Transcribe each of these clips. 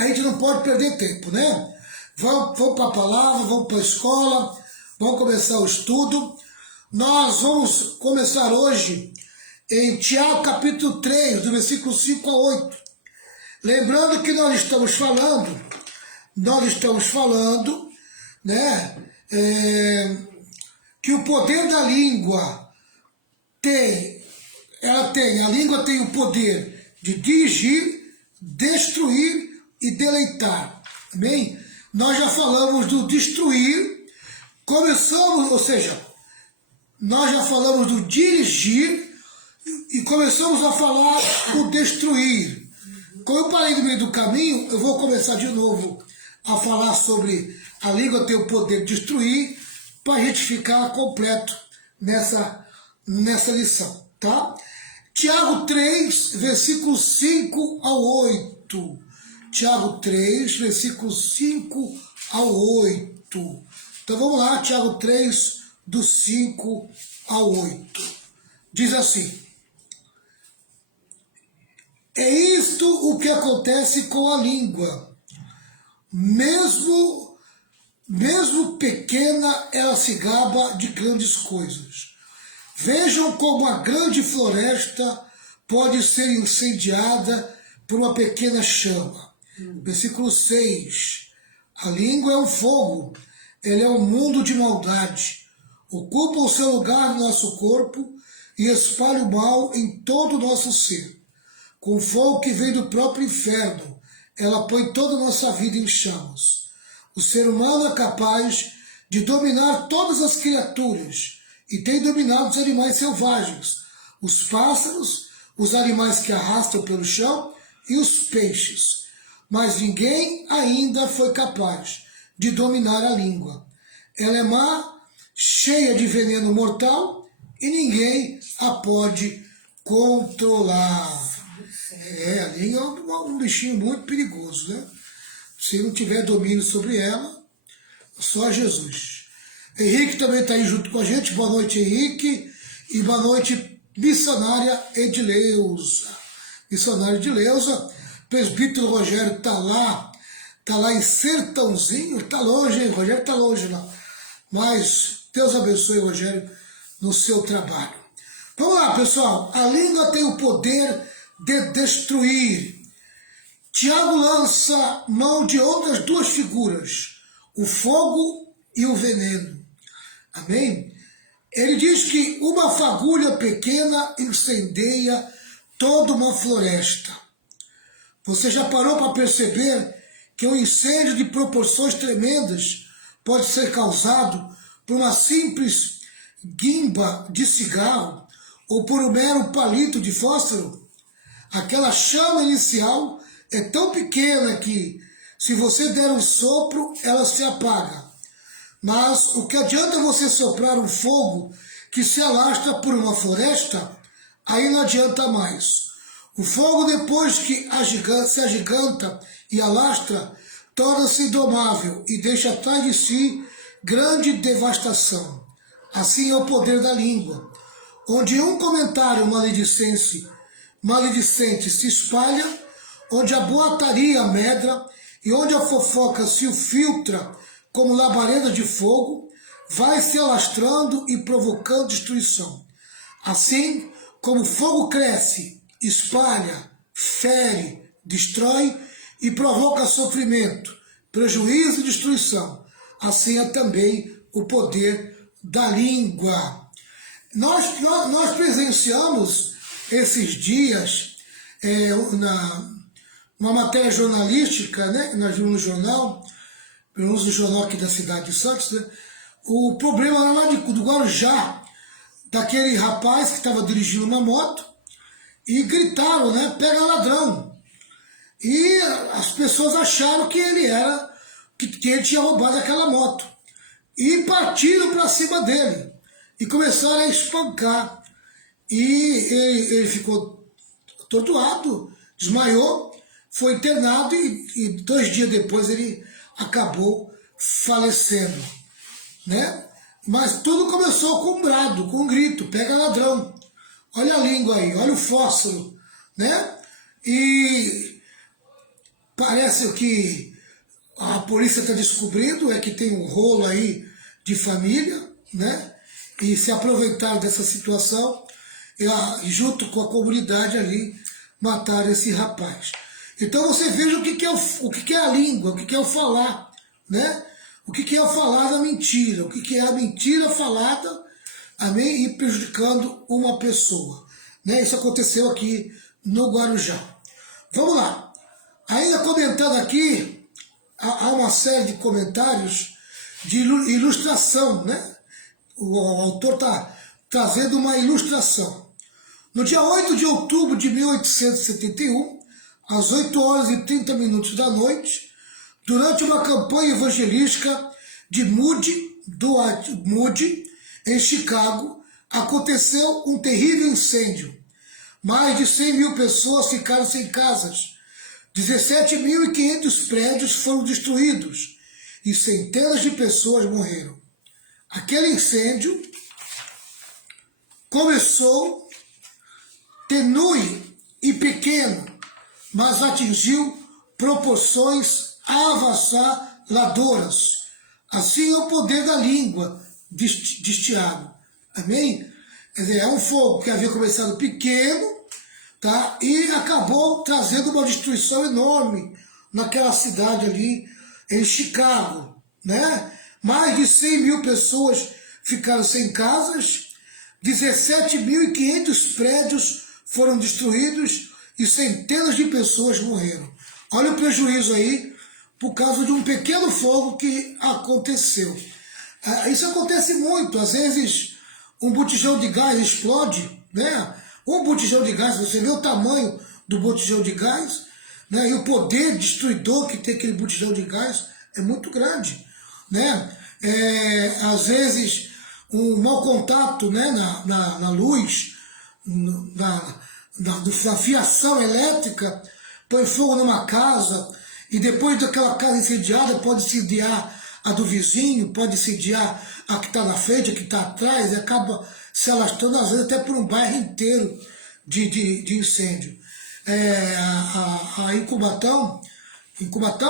a gente não pode perder tempo, né? Vamos para a palavra, vamos para a escola, vamos começar o estudo. Nós vamos começar hoje em Tiago capítulo 3, do versículo 5 a 8. Lembrando que nós estamos falando, né, que o poder da língua a língua tem o poder de dirigir, destruir e deleitar. Amém? Nós já falamos do destruir, nós já falamos do dirigir e começamos a falar do destruir. Como eu parei no meio do caminho, eu vou começar de novo a falar sobre a língua ter o poder de destruir, para a gente ficar completo nessa lição, tá? Tiago 3, versículos 5 ao 8. Tiago 3, versículos 5 ao 8. Então vamos lá, Tiago 3, do 5 ao 8. Diz assim: é isto o que acontece com a língua. Mesmo pequena, ela se gaba de grandes coisas. Vejam como a grande floresta pode ser incendiada por uma pequena chama. Versículo 6. A língua é um fogo, ela é um mundo de maldade. Ocupa o seu lugar no nosso corpo e espalha o mal em todo o nosso ser. Com fogo que vem do próprio inferno, ela põe toda a nossa vida em chamas. O ser humano é capaz de dominar todas as criaturas e tem dominado os animais selvagens, os pássaros, os animais que arrastam pelo chão e os peixes. Mas ninguém ainda foi capaz de dominar a língua. Ela é má, cheia de veneno mortal e ninguém a pode controlar. A língua é um bichinho muito perigoso, né? Se não tiver domínio sobre ela, só Jesus. Henrique também está aí junto com a gente. Boa noite, Henrique. E boa noite, missionária Edileuza. Missionária Edileuza. Presbítero Rogério está lá em Sertãozinho. Está longe, hein? Rogério está longe lá. Mas Deus abençoe, Rogério, no seu trabalho. Vamos lá, pessoal. A língua tem o poder de destruir. Tiago lança mão de outras duas figuras, o fogo e o veneno. Amém? Ele diz que uma fagulha pequena incendeia toda uma floresta. Você já parou para perceber que um incêndio de proporções tremendas pode ser causado por uma simples guimba de cigarro ou por um mero palito de fósforo? Aquela chama inicial é tão pequena que, se você der um sopro, ela se apaga. Mas o que adianta você soprar um fogo que se alastra por uma floresta? Aí não adianta mais. O fogo, depois que se agiganta e alastra, torna-se indomável e deixa atrás de si grande devastação. Assim é o poder da língua, onde um comentário maledicente se espalha, onde a boataria medra e onde a fofoca se filtra como labareda de fogo, vai se alastrando e provocando destruição. Assim como o fogo cresce, espalha, fere, destrói e provoca sofrimento, prejuízo e destruição, assim é também o poder da língua. Nós presenciamos esses dias uma matéria jornalística, né? Nós vimos no jornal, pelo menos no jornal aqui da cidade de Santos, né? O problema lá do Guarujá, daquele rapaz que estava dirigindo uma moto e gritaram, né? Pega ladrão. E as pessoas acharam que ele tinha roubado aquela moto. E partiram para cima dele e começaram a espancar. E ele ficou atordoado, desmaiou, foi internado e 2 dias depois ele acabou falecendo, né? Mas tudo começou com um brado, com um grito, pega ladrão. Olha a língua aí, olha o fósforo, né? E Parece que a polícia está descobrindo, é que tem um rolo aí de família, né? E se aproveitaram dessa situação e junto com a comunidade ali, mataram esse rapaz. Então você veja o que é a língua, o que é o falar, né? O que é o falar da mentira, o que é a mentira falada, amém? E prejudicando uma pessoa. Né? Isso aconteceu aqui no Guarujá. Vamos lá. Ainda comentando aqui, há uma série de comentários de ilustração, né? O autor está trazendo uma ilustração. No dia 8 de outubro de 1871, às 8 horas e 30 minutos da noite, durante uma campanha evangelística de Moody, em Chicago, aconteceu um terrível incêndio. Mais de 100 mil pessoas ficaram sem casas. 17.500 prédios foram destruídos e centenas de pessoas morreram. Aquele incêndio começou tenue e pequeno, mas atingiu proporções avassaladoras. Assim é o poder da língua, diz Tiago. Amém? Quer dizer, é um fogo que havia começado pequeno, tá? E acabou trazendo uma destruição enorme naquela cidade ali em Chicago, né? Mais de 100 mil pessoas ficaram sem casas, 17.500 prédios foram destruídos e centenas de pessoas morreram. Olha o prejuízo aí por causa de um pequeno fogo que aconteceu. Isso acontece muito, às vezes um botijão de gás explode, né? Um botijão de gás, você vê o tamanho do botijão de gás, né? E o poder destruidor que tem aquele botijão de gás é muito grande, né? Às vezes um mau contato, né, na luz, na fiação elétrica, põe fogo numa casa, e depois daquela casa incendiada pode incendiar a do vizinho, pode incendiar a que está na frente, a que está atrás, e acaba se alastrando, às vezes, até por um bairro inteiro de incêndio. Em Cubatão,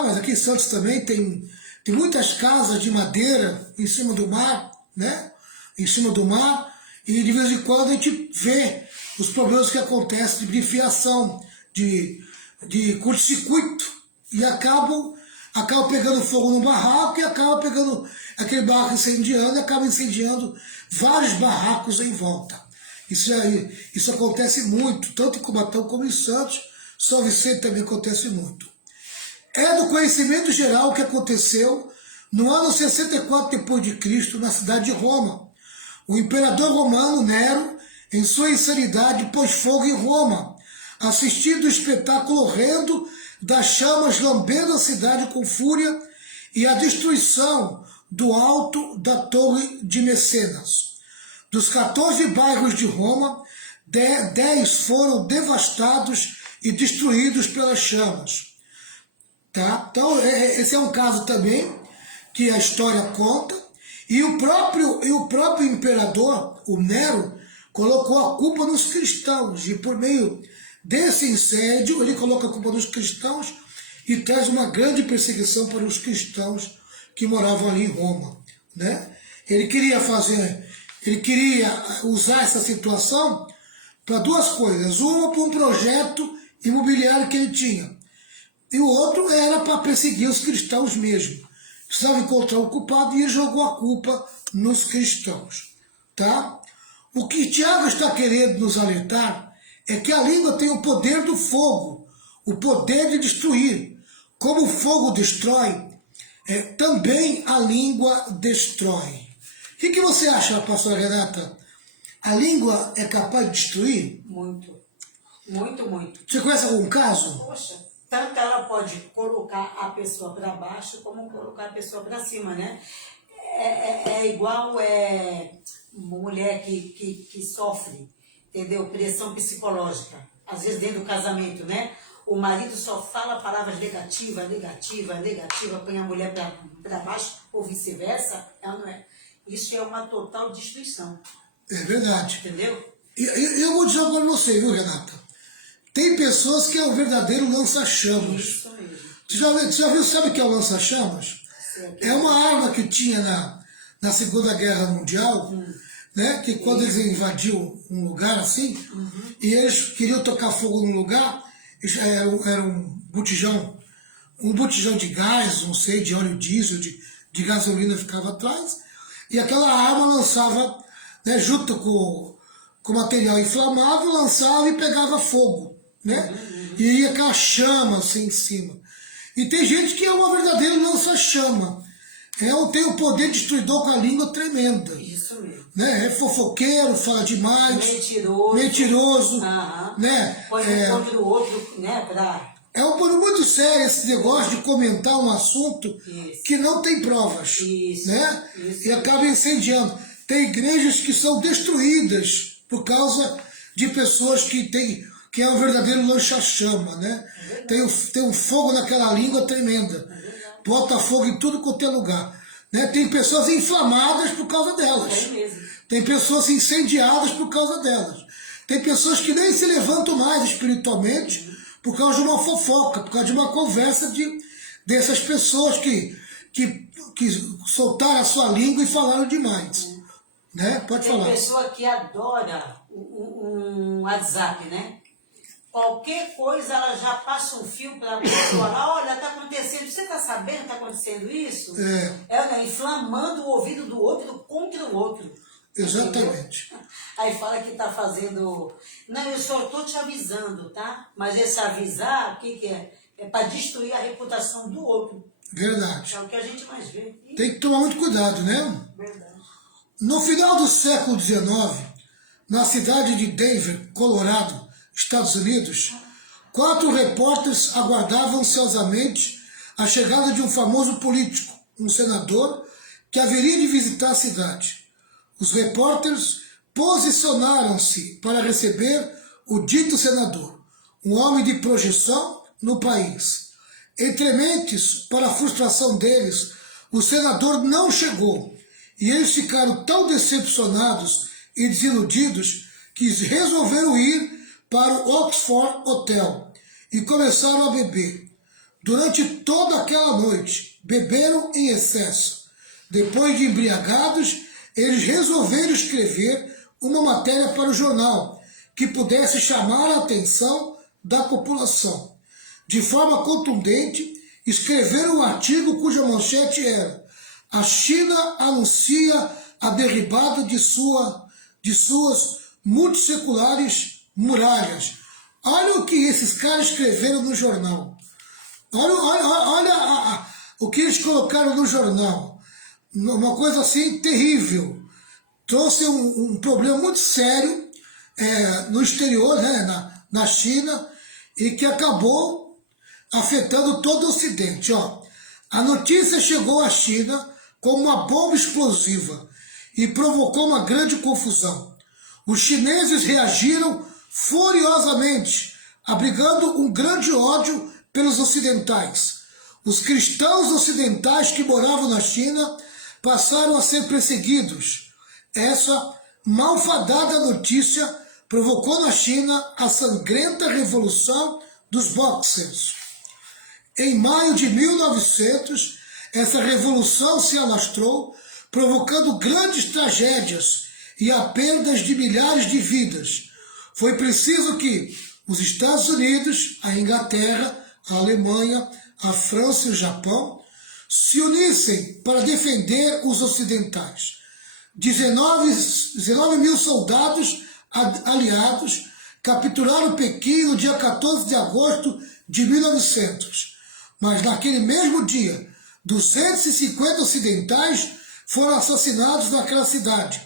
mas aqui em Santos também tem muitas casas de madeira em cima do mar, né? Em cima do mar, e de vez em quando a gente vê os problemas que acontecem de fiação, de curto-circuito, e acabam pegando fogo no barraco e acaba pegando aquele barraco incendiando e acaba incendiando vários barracos em volta. Isso acontece muito, tanto em Cubatão como em Santos. São Vicente também acontece muito. É do conhecimento geral o que aconteceu no ano 64 d.C., na cidade de Roma. O imperador romano Nero, em sua insanidade, pôs fogo em Roma, assistindo o espetáculo horrendo das chamas lambendo a cidade com fúria e a destruição do alto da Torre de Mecenas. Dos 14 bairros de Roma, 10 foram devastados e destruídos pelas chamas. Tá? Então, esse é um caso também que a história conta, e o próprio imperador, o Nero, colocou a culpa nos cristãos, e por meio desse incêndio ele coloca a culpa nos cristãos e traz uma grande perseguição para os cristãos que moravam ali em Roma, né? Ele queria usar essa situação para duas coisas: uma, para um projeto imobiliário que ele tinha, e o outro era para perseguir os cristãos mesmo. Precisava encontrar o culpado e ele jogou a culpa nos cristãos. Tá? O que Tiago está querendo nos alertar é que a língua tem o poder do fogo, o poder de destruir. Como o fogo destrói, também a língua destrói. O que você acha, pastora Renata? A língua é capaz de destruir? Muito. Muito, muito. Você conhece algum caso? Poxa, tanto ela pode colocar a pessoa para baixo como colocar a pessoa para cima, né? É igual uma mulher que sofre, entendeu? Pressão psicológica, às vezes dentro do casamento, né? O marido só fala palavras negativas, põe a mulher para baixo ou vice-versa, não é? Isso é uma total destruição. É verdade. Entendeu? Eu vou dizer para você, viu, Renata? Tem pessoas que é o verdadeiro lança-chamas. Isso mesmo. Você já viu, sabe o que é o lança-chamas? É uma arma que tinha na Segunda Guerra Mundial, né? Que quando eles invadiam um lugar assim, e eles queriam tocar fogo no lugar, era um botijão de gás, não sei, de óleo diesel, de gasolina ficava atrás, e aquela arma lançava, né, junto com material inflamável, lançava e pegava fogo, né? E ia aquela chama assim em cima. E tem gente que é uma verdadeira lança-chama. Tem um poder destruidor com a língua tremenda. Isso mesmo. Né? É fofoqueiro, fala demais. Mentiroso. Né? Põe no corpo do outro, né? É um problema muito sério esse negócio de comentar um assunto que não tem provas. Né? E acaba incendiando. Tem igrejas que são destruídas por causa de pessoas que é um verdadeiro lança-chama, né? Tem um fogo naquela língua tremenda. Bota fogo em tudo quanto é lugar. Né? Tem pessoas inflamadas por causa delas. Tem pessoas incendiadas por causa delas. Tem pessoas que nem se levantam mais espiritualmente por causa de uma fofoca, por causa de uma conversa dessas pessoas que soltaram a sua língua e falaram demais. Né? Pode falar. Tem pessoa que adora um WhatsApp, né? Qualquer coisa, ela já passa um fio para a pessoa lá, olha, está acontecendo, você está sabendo que está acontecendo isso? Ela inflamando o ouvido do outro contra o outro. Exatamente. Entendeu? Aí fala que está fazendo... Não, eu só estou te avisando, tá? Mas esse avisar, o que é? É para destruir a reputação do outro. Verdade. É o que a gente mais vê. Tem que tomar muito cuidado, né? Verdade. No final do século XIX, na cidade de Denver, Colorado, Estados Unidos, 4 repórteres aguardavam ansiosamente a chegada de um famoso político, um senador, que haveria de visitar a cidade. Os repórteres posicionaram-se para receber o dito senador, um homem de projeção no país. Entre mentes, para a frustração deles, o senador não chegou, e eles ficaram tão decepcionados e desiludidos que resolveram ir para o Oxford Hotel e começaram a beber. Durante toda aquela noite, beberam em excesso. Depois de embriagados, eles resolveram escrever uma matéria para o jornal que pudesse chamar a atenção da população. De forma contundente, escreveram um artigo cuja manchete era: a China anuncia a derribada de suas multisseculares muralhas. Olha o que esses caras escreveram no jornal. Olha o que eles colocaram no jornal. Uma coisa assim terrível. Trouxe um problema muito sério no exterior, né, na China, e que acabou afetando todo o Ocidente. Ó, a notícia chegou à China como uma bomba explosiva e provocou uma grande confusão. Os chineses reagiram furiosamente, abrigando um grande ódio pelos ocidentais. Os cristãos ocidentais que moravam na China passaram a ser perseguidos. Essa malfadada notícia provocou na China a sangrenta revolução dos boxers. Em maio de 1900, essa revolução se alastrou, provocando grandes tragédias e a perdas de milhares de vidas. Foi preciso que os Estados Unidos, a Inglaterra, a Alemanha, a França e o Japão se unissem para defender os ocidentais. 19 mil soldados aliados capturaram Pequim no dia 14 de agosto de 1900. Mas naquele mesmo dia, 250 ocidentais foram assassinados naquela cidade.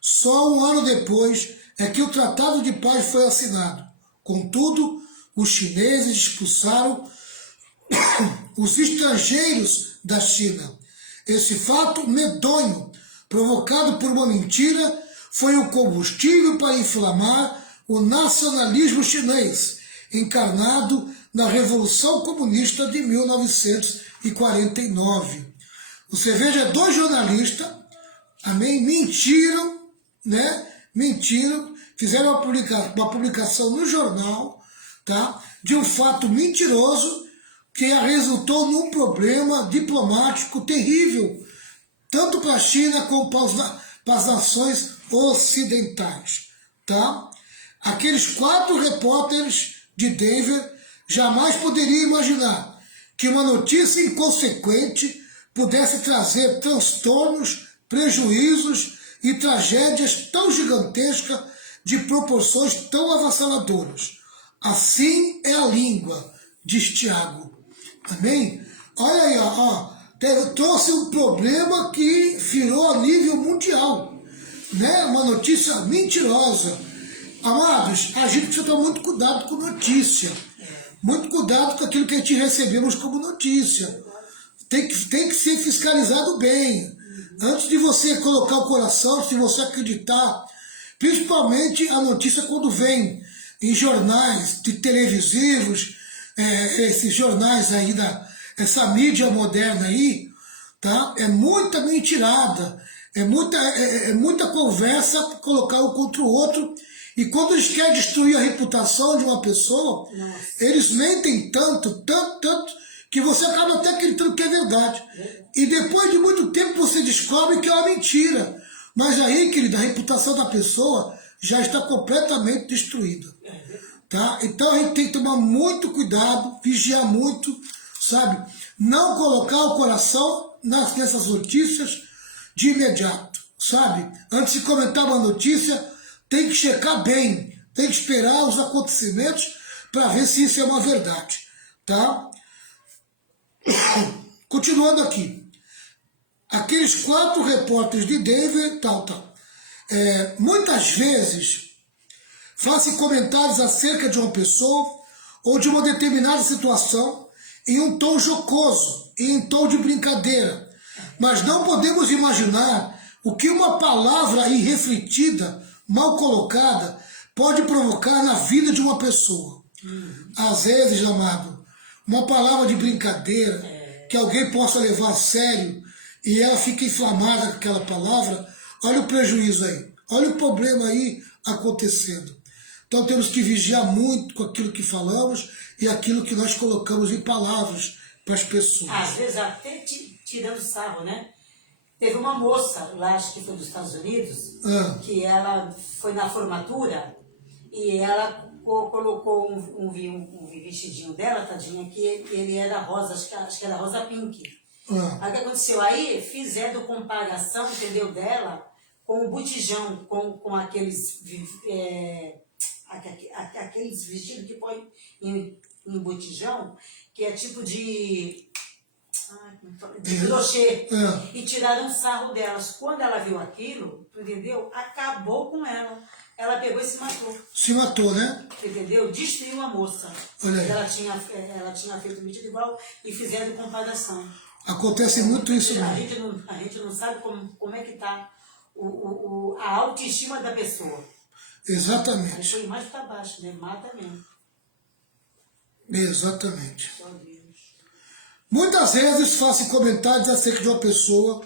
Só um ano depois é que o Tratado de Paz foi assinado. Contudo, os chineses expulsaram os estrangeiros da China. Esse fato medonho, provocado por uma mentira, foi o combustível para inflamar o nacionalismo chinês, encarnado na Revolução Comunista de 1949. Você veja, 2 jornalistas, mentiram, né? Mentiram, fizeram uma publicação no jornal, tá? De um fato mentiroso, que resultou num problema diplomático terrível, tanto para a China como para as nações ocidentais. Tá? Aqueles 4 repórteres de Denver jamais poderiam imaginar que uma notícia inconsequente pudesse trazer transtornos, prejuízos e tragédias tão gigantescas de proporções tão avassaladoras. Assim é a língua, diz Tiago. Amém? Olha aí, ó, trouxe um problema que virou a nível mundial, né? Uma notícia mentirosa. Amados, a gente precisa tomar muito cuidado com notícia, muito cuidado com aquilo que a gente recebemos como notícia. Tem que ser fiscalizado bem, antes de você colocar o coração, antes de você acreditar, principalmente a notícia quando vem em jornais de televisivos, esses jornais aí, essa mídia moderna aí, tá? É muita mentirada, é muita conversa para colocar um contra o outro, e quando eles querem destruir a reputação de uma pessoa, eles mentem tanto, que você acaba até acreditando que é verdade. E depois de muito tempo você descobre que é uma mentira. Mas aí, querido, a reputação da pessoa já está completamente destruída. Tá? Então a gente tem que tomar muito cuidado, vigiar muito, sabe? Não colocar o coração nessas notícias de imediato, sabe? Antes de comentar uma notícia, tem que checar bem, tem que esperar os acontecimentos para ver se isso é uma verdade, tá? Continuando aqui. Aqueles 4 repórteres de Denver, muitas vezes fazem comentários acerca de uma pessoa ou de uma determinada situação em um tom jocoso, em um tom de brincadeira. Mas não podemos imaginar o que uma palavra irrefletida, mal colocada, pode provocar na vida de uma pessoa. Às vezes, amado, uma palavra de brincadeira, que alguém possa levar a sério, e ela fica inflamada com aquela palavra, olha o prejuízo aí, olha o problema aí acontecendo. Então temos que vigiar muito com aquilo que falamos e aquilo que nós colocamos em palavras para as pessoas. Às vezes até tirando sarro, né? Teve uma moça lá, acho que foi dos Estados Unidos, que ela foi na formatura e ela colocou um vestidinho dela, tadinha, que ele era rosa, acho que era rosa pink. Aí o que aconteceu? Aí fizeram comparação, entendeu, dela com o botijão, com aqueles vestidos que põe em botijão, que é tipo de crochê. E tiraram sarro delas. Quando ela viu aquilo, entendeu? Acabou com ela. Ela pegou e se matou. Se matou, né? Entendeu? Destruiu a moça. Olha aí. Ela tinha feito um vestido igual e fizeram comparação. Acontece muito isso, A né? gente não sabe como é que está a autoestima da pessoa. Aí Exatamente. foi mais para baixo, né? Mata mesmo. Exatamente. Só Deus. Muitas vezes fazem comentários acerca de uma pessoa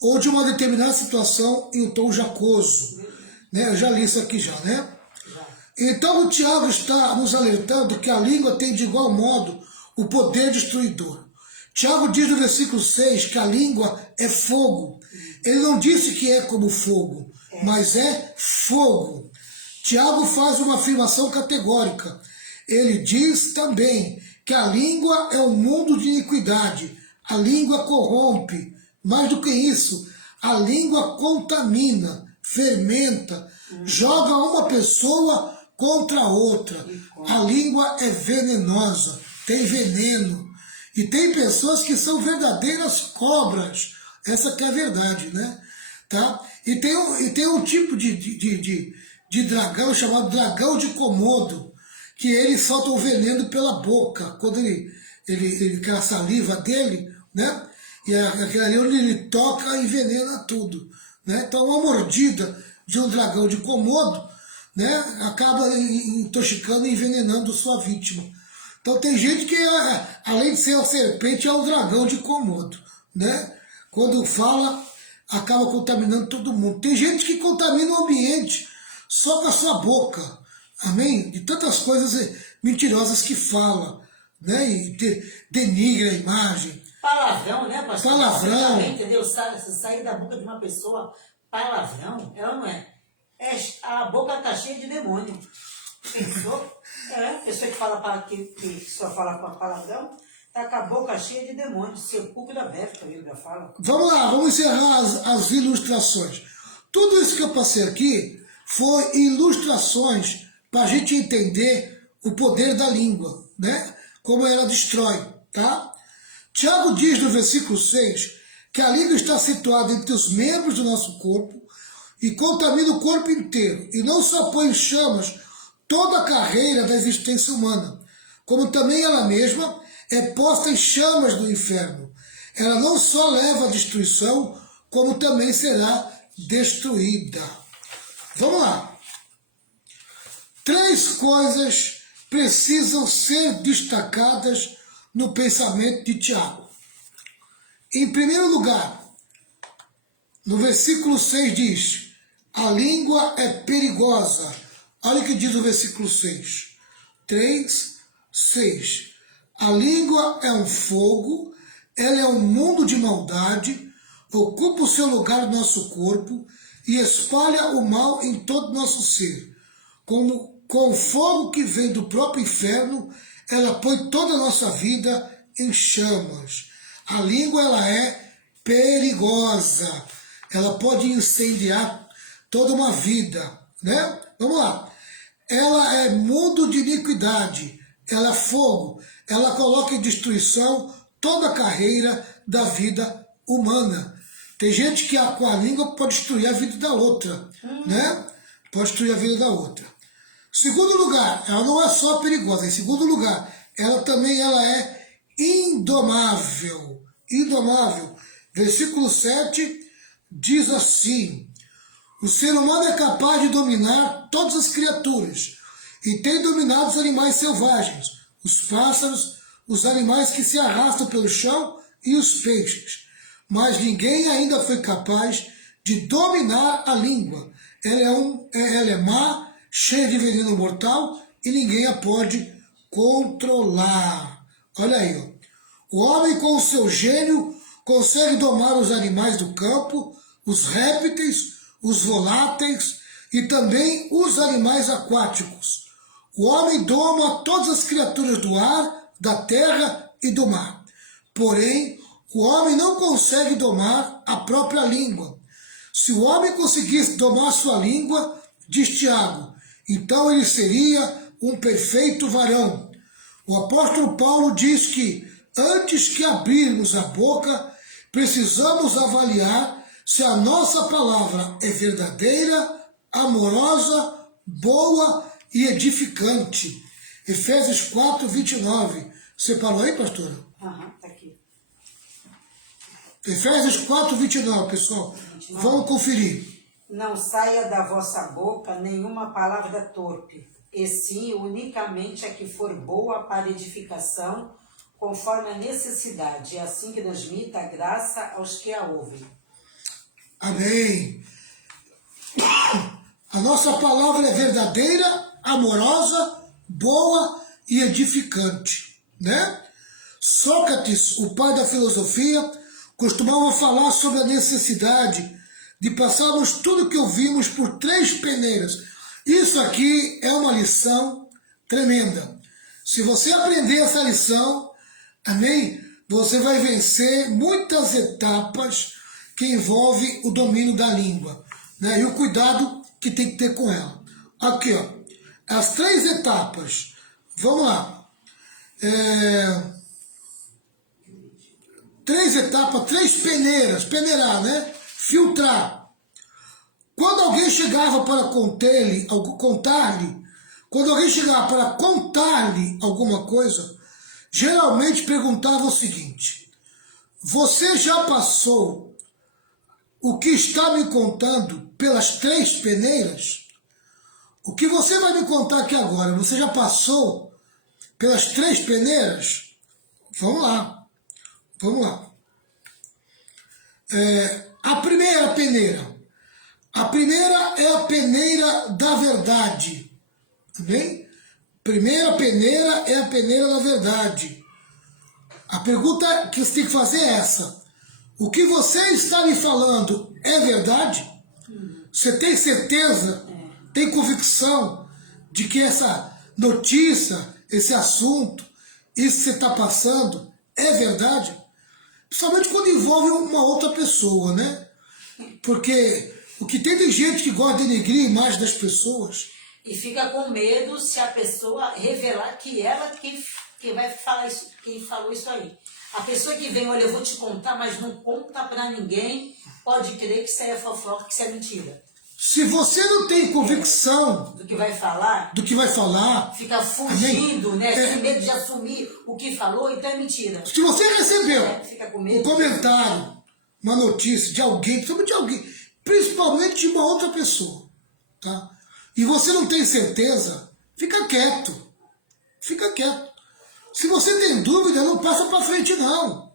ou de uma determinada situação em um tom jocoso. Né? Eu já li isso aqui já, né? Já. Então o Tiago está nos alertando que a língua tem de igual modo o poder destruidor. Tiago diz no versículo 6 que a língua é fogo. Ele não disse que é como fogo, mas é fogo. Tiago faz uma afirmação categórica. Ele diz também que a língua é um mundo de iniquidade. A língua corrompe. Mais do que isso, a língua contamina, fermenta, joga uma pessoa contra a outra. A língua é venenosa, tem veneno. E tem pessoas que são verdadeiras cobras. Essa que é a verdade, né? Tá? E tem um tipo de dragão chamado dragão de Komodo, que ele solta o veneno pela boca, quando aquela saliva dele, né? E aquele ali onde ele toca envenena tudo, né? Então uma mordida de um dragão de Komodo, né? Acaba intoxicando e envenenando sua vítima. Então tem gente que, além de ser uma serpente, é um dragão de Komodo, né? Quando fala, acaba contaminando todo mundo. Tem gente que contamina o ambiente só com a sua boca, amém? De tantas coisas mentirosas que fala, né? E denigra a imagem. Palavrão, né, pastor? Palavrão. Você também, entendeu? Sair da boca de uma pessoa, palavrão, ela não é. A boca está cheia de demônio. Pensou? Pessoa que fala que só fala com palavrão, está com a boca cheia de demônio, sepulcro aberto, a Bíblia fala. Vamos lá, vamos encerrar as ilustrações. Tudo isso que eu passei aqui foi ilustrações para a gente entender o poder da língua, né? Como ela destrói, tá? Tiago diz no versículo 6 que a língua está situada entre os membros do nosso corpo e contamina o corpo inteiro, e não só põe em chamas toda a carreira da existência humana, como também ela mesma é posta em chamas do inferno. Ela não só leva à destruição, como também será destruída. Vamos lá. 3 coisas precisam ser destacadas no pensamento de Tiago. Em primeiro lugar, no versículo 6 diz: a língua é perigosa. Olha o que diz o versículo 6. 3, 6. A língua é um fogo, ela é um mundo de maldade, ocupa o seu lugar no nosso corpo e espalha o mal em todo o nosso ser. Com o fogo que vem do próprio inferno, ela põe toda a nossa vida em chamas. A língua, ela é perigosa. Ela pode incendiar toda uma vida, né? Vamos lá. Ela é mundo de iniquidade. Ela é fogo. Ela coloca em destruição toda a carreira da vida humana. Tem gente que com a língua pode destruir a vida da outra, né? Pode destruir a vida da outra. Segundo lugar, ela não é só perigosa. Em segundo lugar, ela também é indomável. Indomável. Versículo 7 diz assim: o ser humano é capaz de dominar todas as criaturas e tem dominado os animais selvagens, os pássaros, os animais que se arrastam pelo chão e os peixes. Mas ninguém ainda foi capaz de dominar a língua. Ela é má, cheia de veneno mortal, e ninguém a pode controlar. Olha aí, ó. O homem com o seu gênio consegue domar os animais do campo, os répteis, os voláteis e também os animais aquáticos. O homem doma todas as criaturas do ar, da terra e do mar. Porém, o homem não consegue domar a própria língua. Se o homem conseguisse domar sua língua, diz Tiago, então ele seria um perfeito varão. O apóstolo Paulo diz que antes que abrirmos a boca, precisamos avaliar se a nossa palavra é verdadeira, amorosa, boa e edificante. Efésios 4, 29. Separou aí, pastora? Tá aqui. Efésios 4, 29, pessoal. 29. Vamos conferir. Não saia da vossa boca nenhuma palavra torpe, e sim unicamente a que for boa para edificação, conforme a necessidade, é assim que transmita a graça aos que a ouvem. Amém. A nossa palavra é verdadeira, amorosa, boa e edificante, né? Sócrates, o pai da filosofia, costumava falar sobre a necessidade de passarmos tudo que ouvimos por 3 peneiras. Isso aqui é uma lição tremenda. Se você aprender essa lição, amém? Você vai vencer muitas etapas que envolvem o domínio da língua, né? E o cuidado que tem que ter com ela. Aqui, ó, as 3 etapas. Vamos lá. 3 etapas, 3 peneiras. Peneirar, né? Filtrar. Quando alguém chegava para quando alguém chegava para contar-lhe alguma coisa, geralmente perguntava o seguinte: você já passou o que está me contando pelas 3 peneiras? O que você vai me contar aqui agora, você já passou pelas 3 peneiras? Vamos lá. Vamos lá. A primeira peneira. A primeira é a peneira da verdade. Bem? primeira peneira é a peneira da verdade. A pergunta que você tem que fazer é essa. O que você está me falando é verdade? Você tem certeza, tem convicção de que essa notícia, esse assunto, isso que você está passando é verdade? Principalmente quando envolve uma outra pessoa, né? Porque o que tem de gente que gosta de denegrir a imagem das pessoas. E fica com medo se a pessoa revelar que ela que vai falar isso, quem falou isso aí. A pessoa que vem, olha, eu vou te contar, mas não conta pra ninguém, pode crer que isso aí é fofoca, que isso é mentira. Se você não tem convicção do que vai falar, fica fugindo, né? Tem medo de assumir o que falou, então é mentira. Se você recebeu um comentário, uma notícia de alguém, principalmente de uma outra pessoa, tá? E você não tem certeza, fica quieto. Fica quieto. Se você tem dúvida, não passa para frente, não.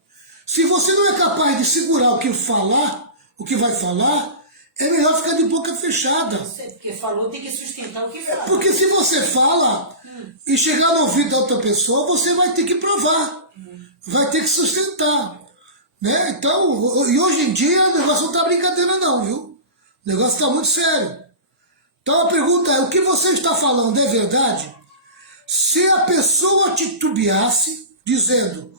Se você não é capaz de segurar o que vai falar, é melhor ficar de boca fechada. Porque falou, tem que sustentar o que fala. Porque se você fala e chegar no ouvido da outra pessoa, você vai ter que provar. Vai ter que sustentar. Né? Então, e hoje em dia o negócio não tá brincadeira não, viu? O negócio está muito sério. Então a pergunta é, o que você está falando é verdade? Se a pessoa titubeasse, dizendo,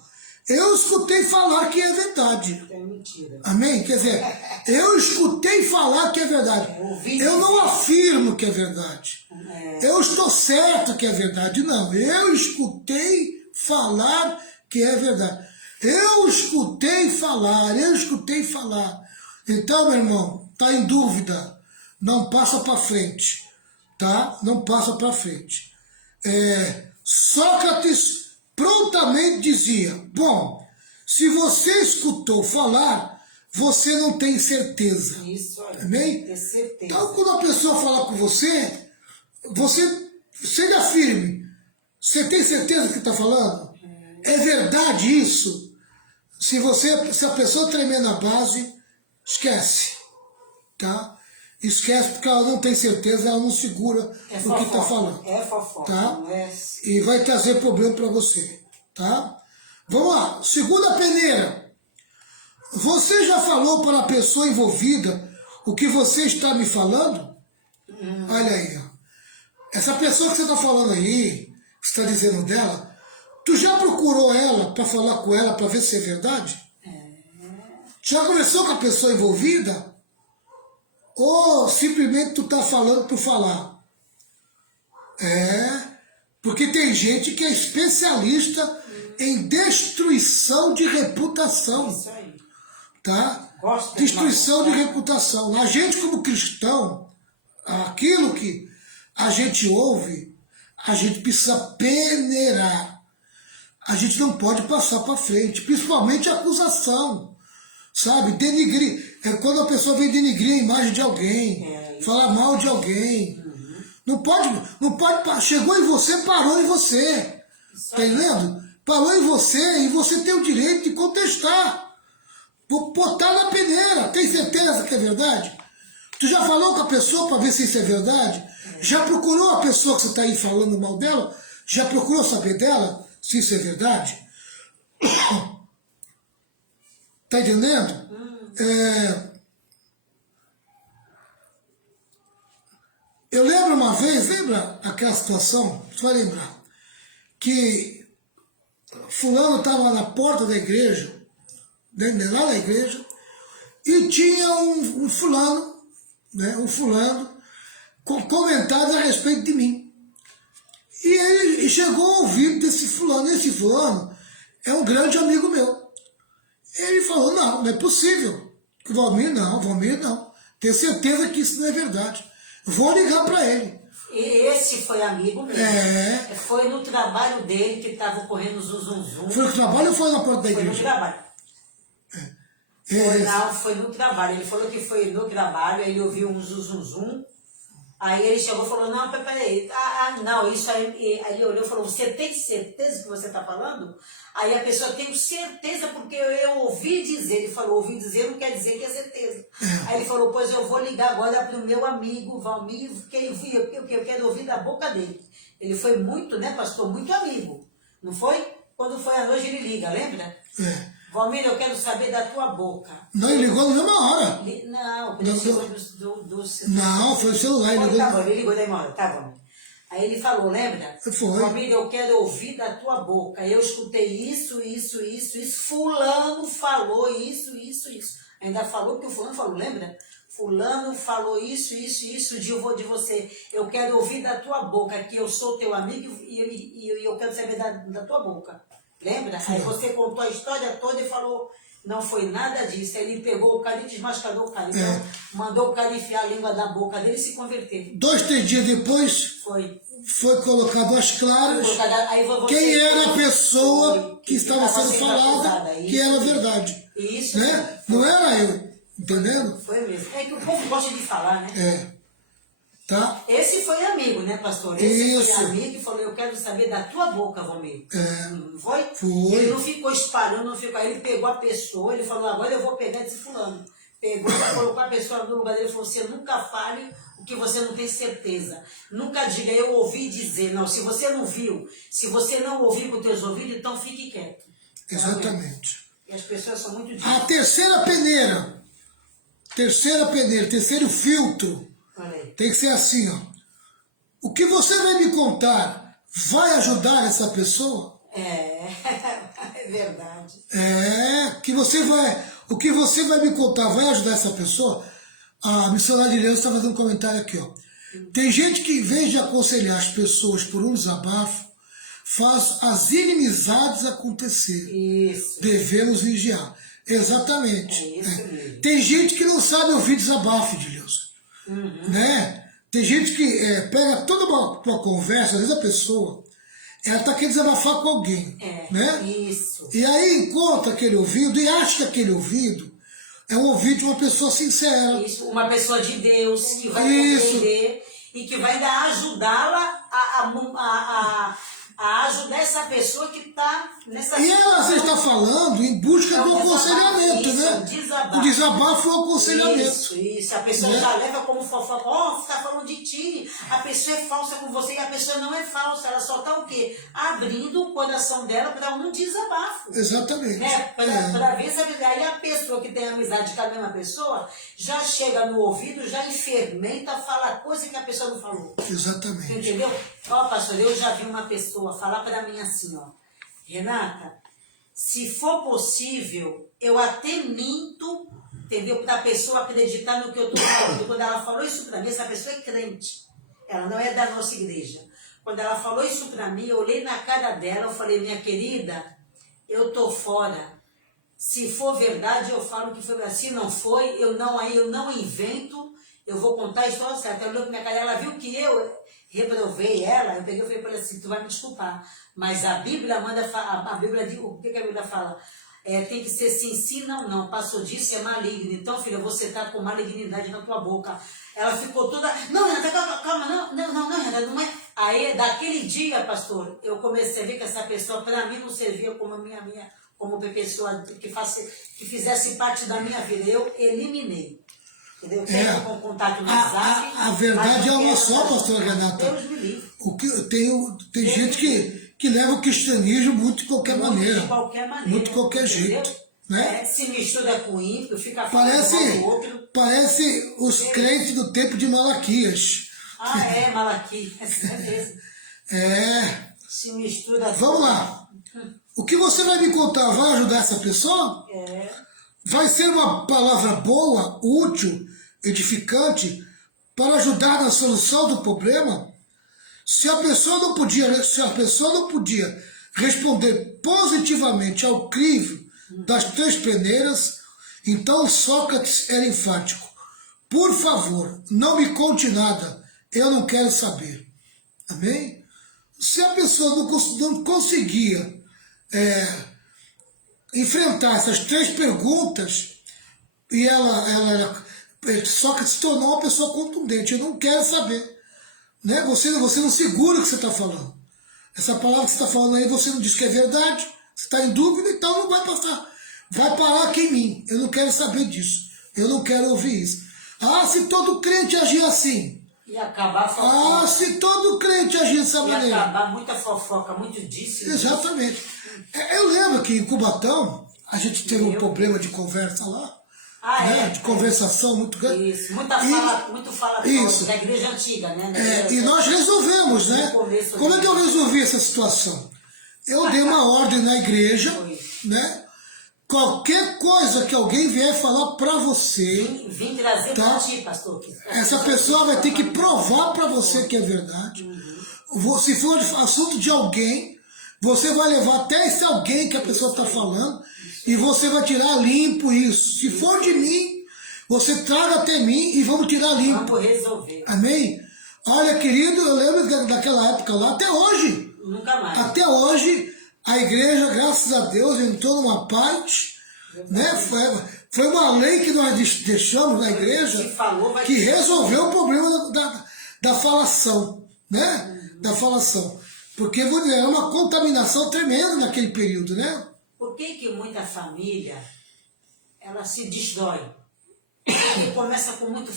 eu escutei falar que é verdade. É mentira. Amém? Quer dizer, eu escutei falar que é verdade. Eu não afirmo que é verdade. Eu estou certo que é verdade. Não, eu escutei falar que é verdade. Eu escutei falar. Então, meu irmão, está em dúvida, não passa para frente. Tá? Não passa para frente. Sócrates prontamente dizia, bom, se você escutou falar, você não tem certeza. Isso aí. Amém? Tem certeza. Então, quando a pessoa falar com você, seja firme. Você tem certeza que está falando? É verdade isso? Se a pessoa tremer na base, esquece. Tá? Esquece porque ela não tem certeza, ela não segura o que está falando. É fofoca. Tá? É... E vai trazer problema para você. Tá? Vamos lá. Segunda peneira. Você já falou para a pessoa envolvida o que você está me falando? Olha aí. Ó. Essa pessoa que você está falando aí, que você está dizendo dela, tu já procurou ela para falar com ela para ver se é verdade? Já conversou com a pessoa envolvida? Ou simplesmente tu tá falando por falar? Porque tem gente que é especialista em destruição de reputação. Isso aí. Tá? Destruição de reputação. A gente como cristão, aquilo que a gente ouve, a gente precisa peneirar. A gente não pode passar para frente, principalmente a acusação. Sabe, denigrir, quando a pessoa vem denigrir a imagem de alguém, falar mal de alguém. Não pode, chegou em você, parou em você. Tá entendendo? Parou em você e você tem o direito de contestar. Botar na peneira. Tem certeza que é verdade? Tu já falou com a pessoa para ver se isso é verdade? Já procurou a pessoa que você está aí falando mal dela? Já procurou saber dela se isso é verdade? Tá entendendo? Eu lembro uma vez, lembra aquela situação? Você vai lembrar. Que fulano estava na porta da igreja, lá na igreja, e tinha um fulano, né, com comentários a respeito de mim. E ele chegou ao ouvido desse fulano. Esse fulano é um grande amigo meu. Ele falou, não é possível. Valmir não. Tenho certeza que isso não é verdade. Vou ligar para ele. E esse foi amigo mesmo. Foi no trabalho dele que estava ocorrendo o zum. Foi no trabalho ou foi na porta da igreja? Foi no trabalho. Foi no trabalho. Ele falou que foi no trabalho, ele ouviu um zum. Aí ele chegou e falou, não, peraí, não, isso aí, aí ele olhou e falou, você tem certeza que você está falando? Aí a pessoa, tenho certeza porque eu ouvi dizer, ele falou, ouvi dizer não quer dizer que é certeza. Aí ele falou, pois eu vou ligar agora para o meu amigo Valmir, que eu quero ouvir da boca dele. Ele foi muito, né, pastor, muito amigo. Não foi? Quando foi à noite ele liga, lembra? É. Valmir, eu quero saber da tua boca. Não, ele ligou na mesma hora. Não, ele chegou do Não, foi o celular. Ele ligou. Tá bom, ele ligou da hora, tá bom. Aí ele falou, lembra? Foi. Valmir, eu quero ouvir da tua boca. Eu escutei isso. Fulano falou isso. Ainda falou que o fulano falou, lembra? Fulano falou isso, de eu vou de você. Eu quero ouvir da tua boca, que eu sou teu amigo e eu quero saber da tua boca. Lembra? Aí você contou a história toda e falou, não foi nada disso. Aí ele pegou o cara e desmascarou o cara. Então, mandou o cara enfiar a língua da boca dele e se converter. 2, 3 dias depois, foi colocado às claras quem era a pessoa que estava sendo falada, que era a verdade. Isso, né? Não era eu, entendendo? Foi mesmo. É que o povo gosta de falar, né? É. Tá? Esse foi amigo, né, pastor? Esse foi amigo e falou, eu quero saber da tua boca, Valmir. Não foi? Foi. Ele não ficou espalhando, não ficou. Aí ele pegou a pessoa, ele falou, agora eu vou pegar esse fulano. Pegou, colocou a pessoa no lugar dele e falou, você nunca fale o que você não tem certeza. Nunca diga, eu ouvi dizer. Não, se você não viu, se você não ouviu com os teus ouvidos, então fique quieto. Exatamente. E as pessoas são muito A terceira peneira, terceiro filtro, tem que ser assim, ó. O que você vai me contar vai ajudar essa pessoa? É verdade. O que você vai me contar vai ajudar essa pessoa? A missionária de Deus está fazendo um comentário aqui, ó. Tem gente que, em vez de aconselhar as pessoas por um desabafo, faz as inimizades acontecer. Isso. Devemos vigiar. Exatamente. É isso mesmo. Tem gente que não sabe ouvir desabafo de Deus. Né? Tem gente que pega toda uma conversa, às vezes a pessoa ela está querendo desabafar com alguém. Né? Isso. E aí encontra aquele ouvido e acha que aquele ouvido é um ouvido de uma pessoa sincera. Isso, uma pessoa de Deus que vai compreender e que vai ainda ajudá-la a ajudar essa pessoa que está nessa situação. E ela às vezes está falando em busca do aconselhamento, né? O desabafo é o aconselhamento. Isso. A pessoa já leva como fofoca, está falando de ti, a pessoa é falsa com você e a pessoa não é falsa, ela só está o quê? Abrindo o coração dela para um desabafo. Exatamente. Né? Para ver se aí a pessoa que tem amizade com a mesma pessoa já chega no ouvido, já fermenta, fala coisa que a pessoa não falou. Exatamente. Entendeu? Ó, pastor, eu já vi uma pessoa falar para mim assim, ó, Renata, se for possível, eu até minto, entendeu? Para a pessoa acreditar no que eu estou falando. Quando ela falou isso para mim, essa pessoa é crente, ela não é da nossa igreja. Quando ela falou isso para mim, eu olhei na cara dela, eu falei, minha querida, eu tô fora. Se for verdade, eu falo que foi verdade. Se não foi, eu não invento, eu vou contar a história certa. Ela olhou pra minha cara, ela viu que eu reprovei ela, eu peguei e falei para ela assim, tu vai me desculpar, mas a Bíblia manda, a Bíblia diz, o que a Bíblia fala? Tem que ser sim, não, passou disso, é maligno, então filha, você tá com malignidade na tua boca. Ela ficou toda, não, Renata, calma, não, Renata, não é. Aí, daquele dia, pastor, eu comecei a ver que essa pessoa, para mim, não servia como como pessoa que fizesse parte da minha vida, eu eliminei. Entendeu? Tenho com contato no WhatsApp. A verdade é uma só, pastora Renata. Deus me livre. Tem gente que leva o cristianismo muito de qualquer maneira. De qualquer maneira. Muito de qualquer jeito. Né? Se mistura com ímpio, fica falando do outro. Parece os crentes do tempo de Malaquias. Malaquias, é mesmo. Se mistura. Vamos lá. O que você vai me contar vai ajudar essa pessoa? Vai ser uma palavra boa, útil, edificante, para ajudar na solução do problema? Se a pessoa não podia responder positivamente ao crivo das 3 peneiras, então Sócrates era enfático. Por favor, não me conte nada, eu não quero saber. Amém? Se a pessoa não conseguia enfrentar essas 3 perguntas, e Sócrates se tornou uma pessoa contundente. Eu não quero saber. Né? Você não segura o que você está falando. Essa palavra que você está falando aí, você não diz que é verdade, você está em dúvida, então não vai passar. Vai parar aqui em mim. Eu não quero saber disso. Eu não quero ouvir isso. Se todo crente agir assim, E acabar a Ah, fofoca. se todo crente agir dessa E maneira. acabar muita fofoca, muito disso. Exatamente. Eu lembro que em Cubatão, a gente teve um problema de conversa lá, né? De conversação muito grande. Isso, muito fala isso. da igreja antiga, né? E nós resolvemos, né? Como é que eu resolvi essa situação? Eu dei uma ordem na igreja, né? Qualquer coisa que alguém vier falar para você, vim trazer para ti, pastor. Essa pessoa vai ter que provar para você que é verdade. Se for assunto de alguém, você vai levar até esse alguém que a pessoa está falando e você vai tirar limpo isso. Se for de mim, você traga até mim e vamos tirar limpo. Vamos resolver. Amém? Olha, querido, eu lembro daquela época lá, até hoje. Nunca mais. Até hoje, a igreja, graças a Deus, entrou numa parte, né? Foi uma lei que nós deixamos na igreja que resolveu o problema da falação, né? Da falação. Porque era uma contaminação tremenda naquele período, né? Por que muita família, ela se destrói? Porque começa com muito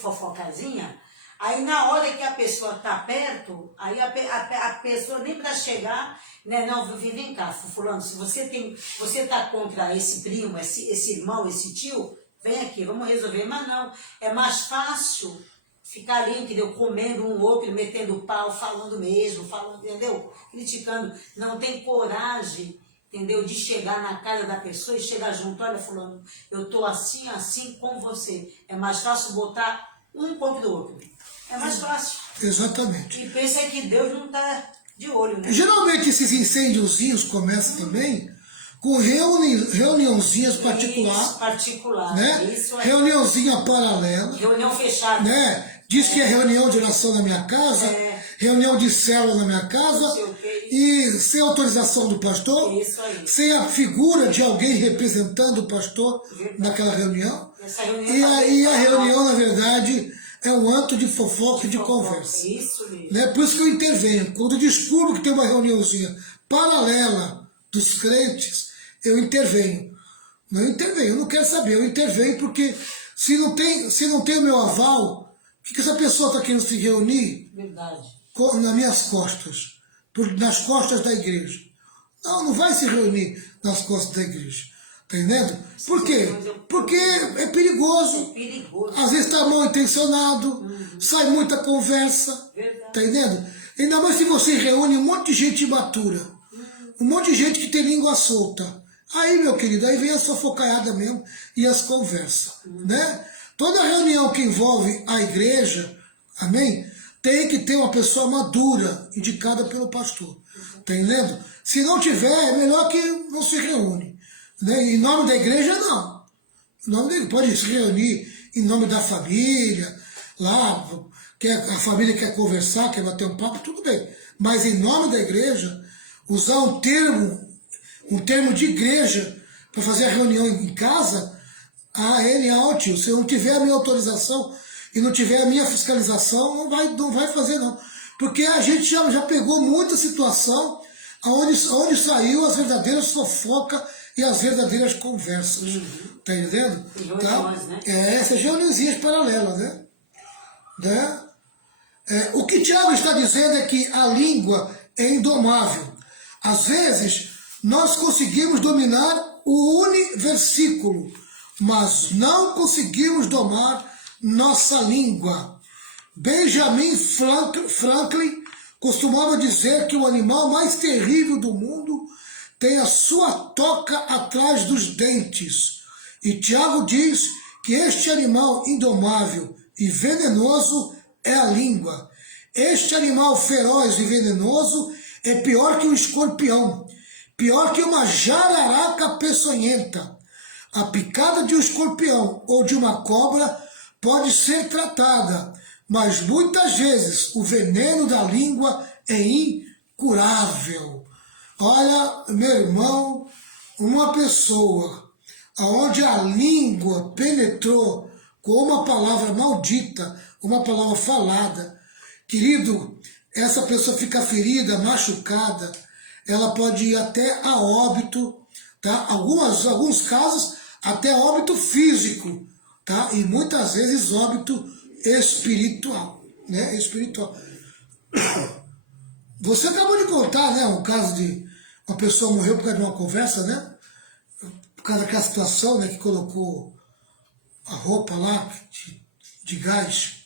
fofocazinha, aí na hora que a pessoa está perto, aí a pessoa nem para chegar, né, não, vem cá, fulano, se você tá contra esse primo, esse irmão, esse tio, vem aqui, vamos resolver. Mas não, é mais fácil ficar ali, entendeu, comendo um outro, metendo pau, falando, entendeu, criticando, não tem coragem, entendeu, de chegar na casa da pessoa e chegar junto, olha, fulano, eu tô assim com você. É mais fácil botar um contra o outro. É mais fácil. Exatamente. E pensa que Deus não está de olho, né? Geralmente esses incêndiozinhos começam também com reuniãozinhas particulares. Né? Isso aí. Reuniãozinha paralela. Reunião fechada. Né? Diz que é reunião de oração na minha casa, reunião de célula na minha casa, e sem autorização do pastor, sem a figura de alguém representando o pastor naquela reunião. E aí a reunião, na verdade, é um ato de fofoca e de conversa. Isso mesmo. Né? Por isso que eu intervenho. Quando eu descubro que tem uma reuniãozinha paralela dos crentes, eu intervenho. Eu não quero saber, eu intervenho porque se não tem o meu aval, o que essa pessoa está querendo se reunir? Verdade. Nas minhas costas, nas costas da igreja. Não vai se reunir nas costas da igreja. Tá entendendo? Por quê? Porque é perigoso. Às vezes está mal intencionado, sai muita conversa. Verdade. Tá entendendo? Ainda mais se você reúne um monte de gente imatura, um monte de gente que tem língua solta. Aí, meu querido, aí vem a sofocaiada mesmo e as conversas, né? Toda reunião que envolve a igreja, amém? Tem que ter uma pessoa madura, indicada pelo pastor. Tá entendendo? Se não tiver, é melhor que não se reúne. Né? Em nome da igreja, não. Em nome da igreja, pode se reunir em nome da família, lá, a família quer conversar, quer bater um papo, tudo bem. Mas em nome da igreja, usar um termo de igreja para fazer a reunião em casa, tio, se eu não tiver a minha autorização e não tiver a minha fiscalização, não vai fazer não. Porque a gente já pegou muita situação onde saiu as verdadeiras fofocas e as verdadeiras conversas. Tá entendendo? Tá? Né? Essas reuniõezinhas paralelas, né? O que Tiago está dizendo é que a língua é indomável. Às vezes, nós conseguimos dominar o versículo, mas não conseguimos domar nossa língua. Benjamin Franklin costumava dizer que o animal mais terrível do mundo tem a sua toca atrás dos dentes. E Tiago diz que este animal indomável e venenoso é a língua. Este animal feroz e venenoso é pior que um escorpião, pior que uma jararaca peçonhenta. A picada de um escorpião ou de uma cobra pode ser tratada, mas muitas vezes o veneno da língua é incurável. Olha, meu irmão, uma pessoa onde a língua penetrou com uma palavra maldita, uma palavra falada, querido, essa pessoa fica ferida, machucada, ela pode ir até a óbito, tá? Alguns casos até óbito físico, tá? E muitas vezes óbito espiritual, né? Espiritual. Você acabou de contar, né, um caso de uma pessoa morreu por causa de uma conversa, né? Por causa daquela situação, né, que colocou a roupa lá de gás.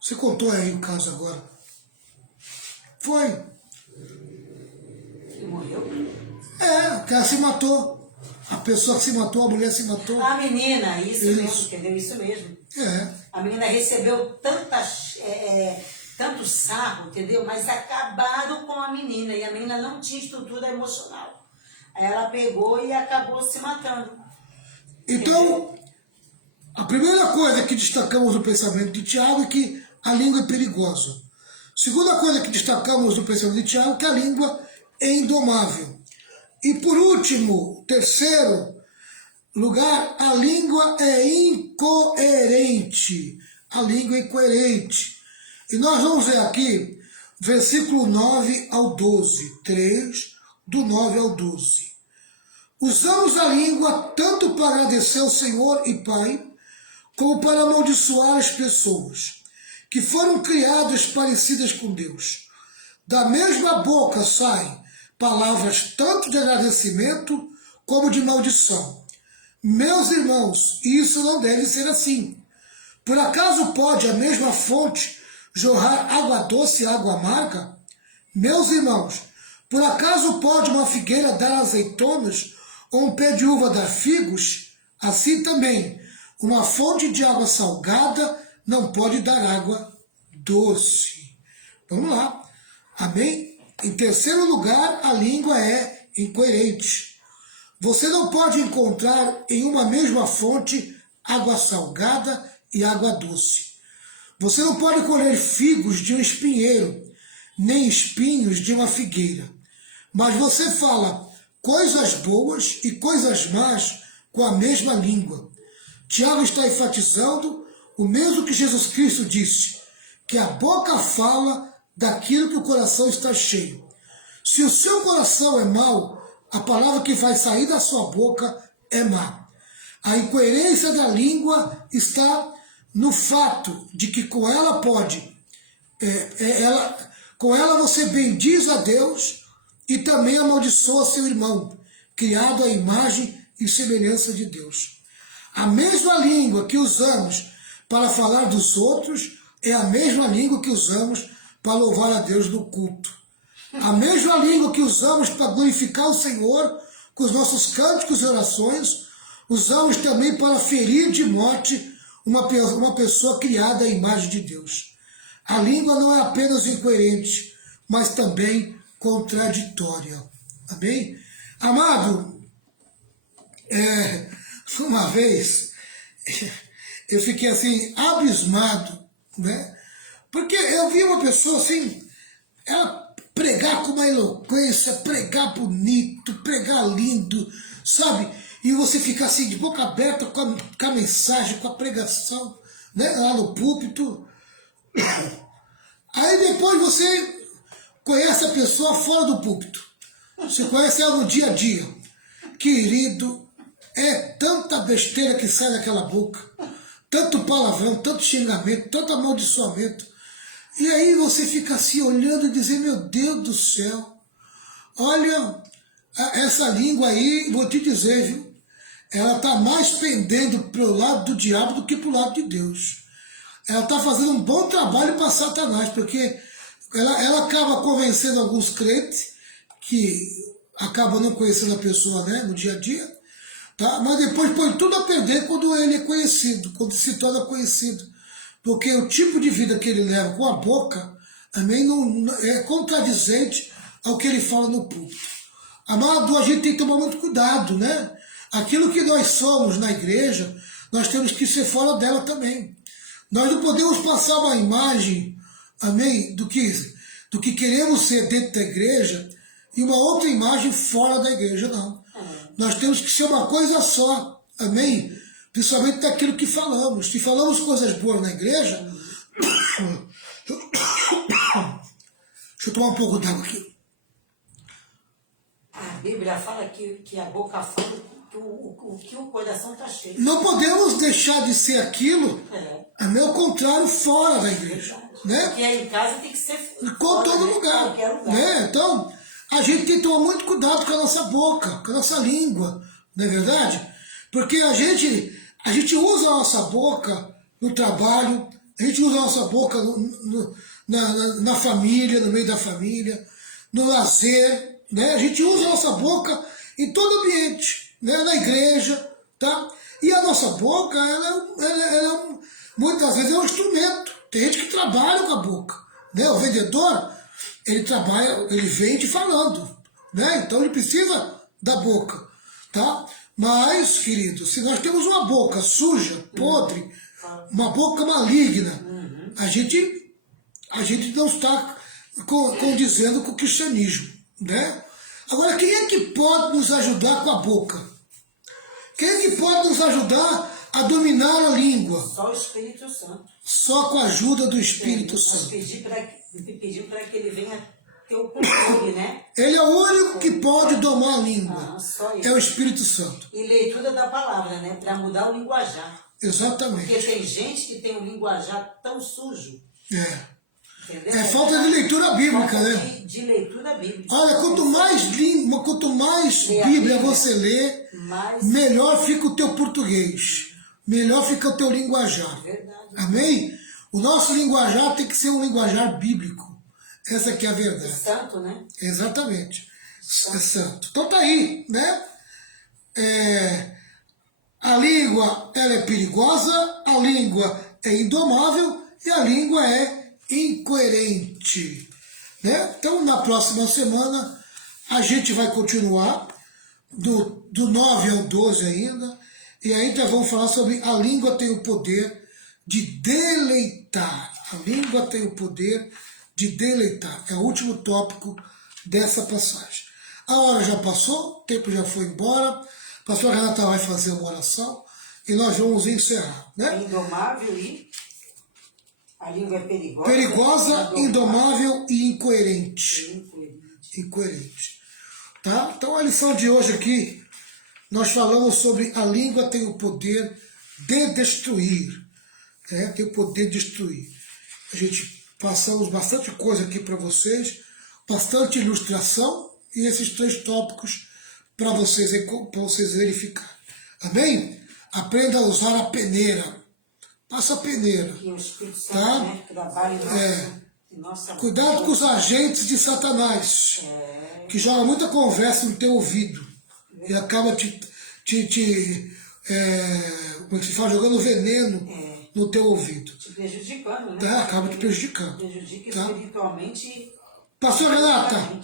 Você contou aí o caso agora. Foi. E morreu? Que ela se matou. A pessoa se matou, a mulher se matou. A menina, isso Isso. mesmo, entendeu? Isso mesmo. É. A menina recebeu tanto sarro, entendeu? Mas acabaram com a menina, e a menina não tinha estrutura emocional. Aí ela pegou e acabou se matando. Então, a primeira coisa que destacamos do pensamento de Tiago é que a língua é perigosa. Segunda coisa que destacamos do pensamento de Tiago é que a língua é indomável. E por último, terceiro lugar, a língua é incoerente. A língua é incoerente. E nós vamos ver aqui, versículo 9 ao 12, 3, do 9 ao 12. Usamos a língua tanto para agradecer ao Senhor e Pai, como para amaldiçoar as pessoas, que foram criadas parecidas com Deus. Da mesma boca saem palavras tanto de agradecimento como de maldição. Meus irmãos, isso não deve ser assim. Por acaso pode a mesma fonte jorrar água doce e água amarga? Meus irmãos, por acaso pode uma figueira dar azeitonas ou um pé de uva dar figos? Assim também, uma fonte de água salgada não pode dar água doce. Vamos lá. Amém? Em terceiro lugar, a língua é incoerente. Você não pode encontrar em uma mesma fonte água salgada e água doce. Você não pode colher figos de um espinheiro, nem espinhos de uma figueira. Mas você fala coisas boas e coisas más com a mesma língua. Tiago está enfatizando o mesmo que Jesus Cristo disse, que a boca fala daquilo que o coração está cheio. Se o seu coração é mau, a palavra que vai sair da sua boca é má. A incoerência da língua está no fato de que com ela com ela você bendiz a Deus e também amaldiçoa seu irmão, criado à imagem e semelhança de Deus. A mesma língua que usamos para falar dos outros é a mesma língua que usamos para louvar a Deus no culto. A mesma língua que usamos para glorificar o Senhor com os nossos cânticos e orações, usamos também para ferir de morte uma pessoa criada à imagem de Deus. A língua não é apenas incoerente, mas também contraditória. Amém? Amado, uma vez eu fiquei assim, abismado, né? Porque eu vi uma pessoa assim, ela pregar com uma eloquência, pregar bonito, pregar lindo, sabe? E você fica assim, de boca aberta com a mensagem, com a pregação, né? Lá no púlpito. Aí depois você conhece a pessoa fora do púlpito. Você conhece ela no dia a dia. Querido, é tanta besteira que sai daquela boca. Tanto palavrão, tanto xingamento, tanto amaldiçoamento. E aí você fica assim olhando e dizendo, meu Deus do céu, olha, essa língua aí, vou te dizer, viu? Ela está mais pendendo para o lado do diabo do que para o lado de Deus. Ela está fazendo um bom trabalho para Satanás, porque ela acaba convencendo alguns crentes que acabam não conhecendo a pessoa, né, no dia a dia, tá? Mas depois põe tudo a perder quando ele é conhecido, quando se torna conhecido. Porque o tipo de vida que ele leva com a boca também não é contradizente ao que ele fala no púlpito. Amado, a gente tem que tomar muito cuidado, né? Aquilo que nós somos na igreja, nós temos que ser fora dela também. Nós não podemos passar uma imagem, amém, do que queremos ser dentro da igreja e uma outra imagem fora da igreja, não. Nós temos que ser uma coisa só, amém? Principalmente daquilo que falamos. Se falamos coisas boas na igreja... Deixa eu tomar um pouco d'água aqui. Bíblia fala que a boca fala o que o coração está cheio. Não podemos deixar de ser aquilo, ao contrário, fora da igreja. Né? Porque aí em casa tem que ser Com todo lugar. Qualquer lugar. Né? Então, a gente tem que tomar muito cuidado com a nossa boca, com a nossa língua, não é verdade? Porque a gente usa a nossa boca no trabalho, a gente usa a nossa boca na família, no meio da família, no lazer, né? A gente usa a nossa boca em todo ambiente, né? Na igreja, tá? E a nossa boca, muitas vezes é um instrumento. Tem gente que trabalha com a boca, né? O vendedor, ele vende falando, né? Então ele precisa da boca, tá? Mas, querido, se nós temos uma boca suja, podre, uma boca maligna, a gente não está condizendo com o cristianismo, né? Agora, quem é que pode nos ajudar com a boca? Quem é que pode nos ajudar a dominar a língua? Só o Espírito Santo. Só com a ajuda do Espírito Santo. Santo. Pedimos para que ele venha ter o controle, né? Ele é o único que pode domar a língua. Só isso. É o Espírito Santo. E leitura da palavra, né? Para mudar o linguajar. Exatamente. Porque tem gente que tem um linguajar tão sujo. Entendeu? É falta de leitura bíblica, falta né? De leitura bíblica. Olha, quanto mais Bíblia você lê, melhor fica o teu português. Melhor fica o teu linguajar. Verdade. Amém? O nosso linguajar tem que ser um linguajar bíblico. Essa aqui é a verdade. Santo, né? Exatamente. É santo. Então tá aí, né? A língua, ela é perigosa, a língua é indomável e a língua é incoerente. Né? Então, na próxima semana, a gente vai continuar do 9 ao 12 ainda, e ainda vamos falar sobre a língua tem o poder de deleitar. A língua tem o poder de deleitar. É o último tópico dessa passagem. A hora já passou, o tempo já foi embora. A pastora Renata vai fazer uma oração e nós vamos encerrar. Né? É indomável e a língua é perigosa. Perigosa, indomável e incoerente. Incoerente. Tá? Então a lição de hoje aqui, nós falamos sobre a língua tem o poder de destruir. Né? Tem o poder de destruir. A gente passamos bastante coisa aqui para vocês, bastante ilustração e esses 3 tópicos para vocês verificarem. Amém? Aprenda a usar a peneira. Passa a peneira. Que o Espírito Santo, tá? né, trabalhe nossa Cuidado com os agentes de Satanás, que joga muita conversa no teu ouvido e acaba como é que se fala, jogando veneno no teu ouvido. Te prejudicando, né? Tá? Acaba te prejudicando. Prejudica tá? espiritualmente. Pastor Renata,